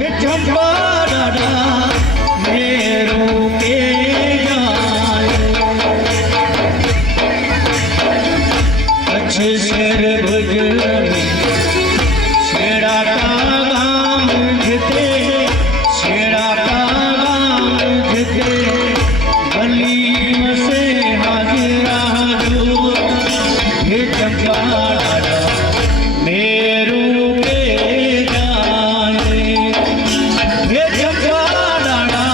ये चंपा डाला मेरू के जाए अच्छे शेर भुज में शेरा का गाम झिते शेरा का गाम झिते गली से हाजिरा जो ये चंपा डाला मेरू के जाए ये चंपा डाला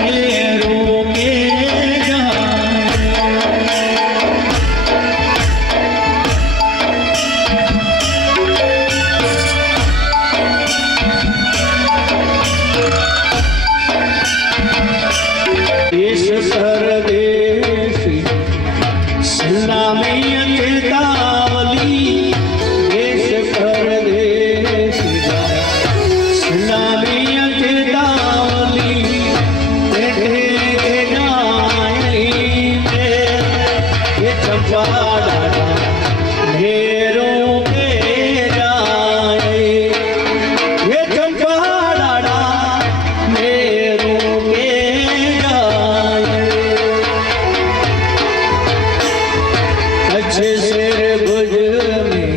मेरू के जाए देश परदेसी सलामी चेतावली देश परदेसी सलामी चेतावली तेरे जाए ये चंपा डाला मेरू के जाए ये चंपा डाला मेरू के जाए अच्छे शेर भुज में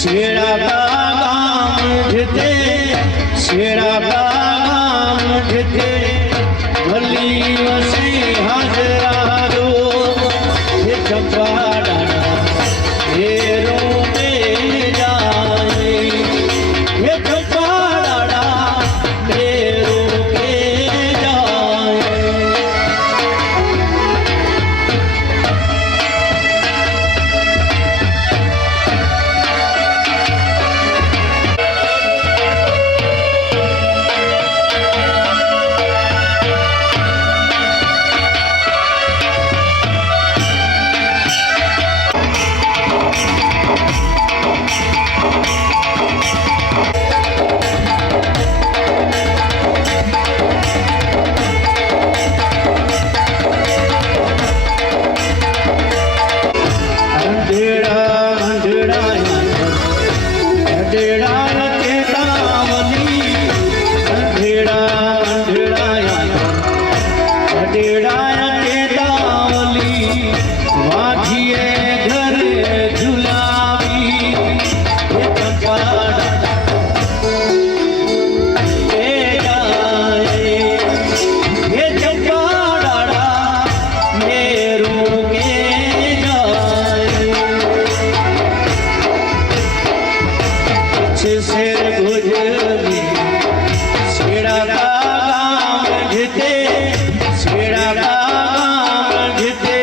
शेरा का गाम झिते शेरा का गाम झिते गली से हाजरा दो ये चंपा डाला मेरू के जाए ये चंपा डाला मेरू के जाए अंधेरा अंधेरा अंधेरा चेतावली अंधेरा अंधेरा अंधेरा चेतावली माझिए घर झुलावी ये चंपा के जाए ये चंपा डाला मेरू के जाए अच्छे शेर भुज में शेरा का गाम झिते शेरा का गाम झिते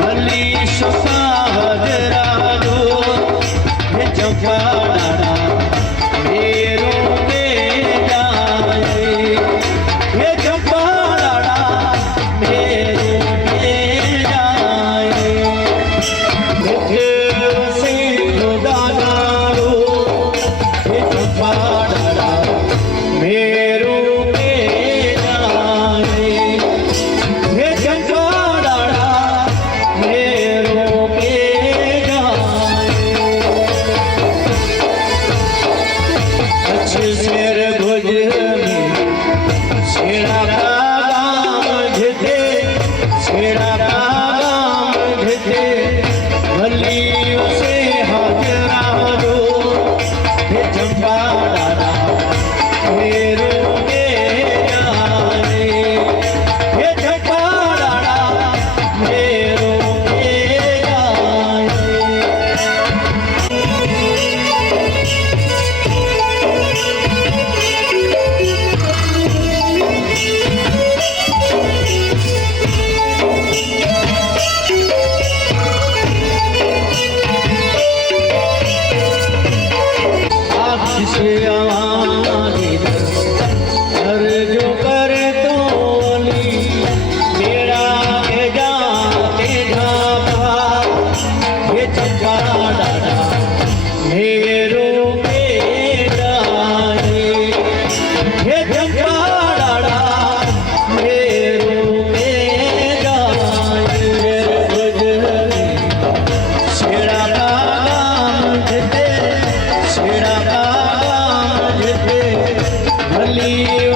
गली सुसा हजरा दो ये चंपा डाला मेरू के जाए ये चंपा डाला मेरू के जाए से दादा रो ये चंपा डाला मेरू के जाए ये चंपा डाला मेरू के जाए अच्छे शेर भुज में शेरा का गाम झिते शेरा का गाम झिते गली से हाजरा दो ये चंपा डाला मेरू के जाए ये चंपा डाला मेरू के जाए ભલી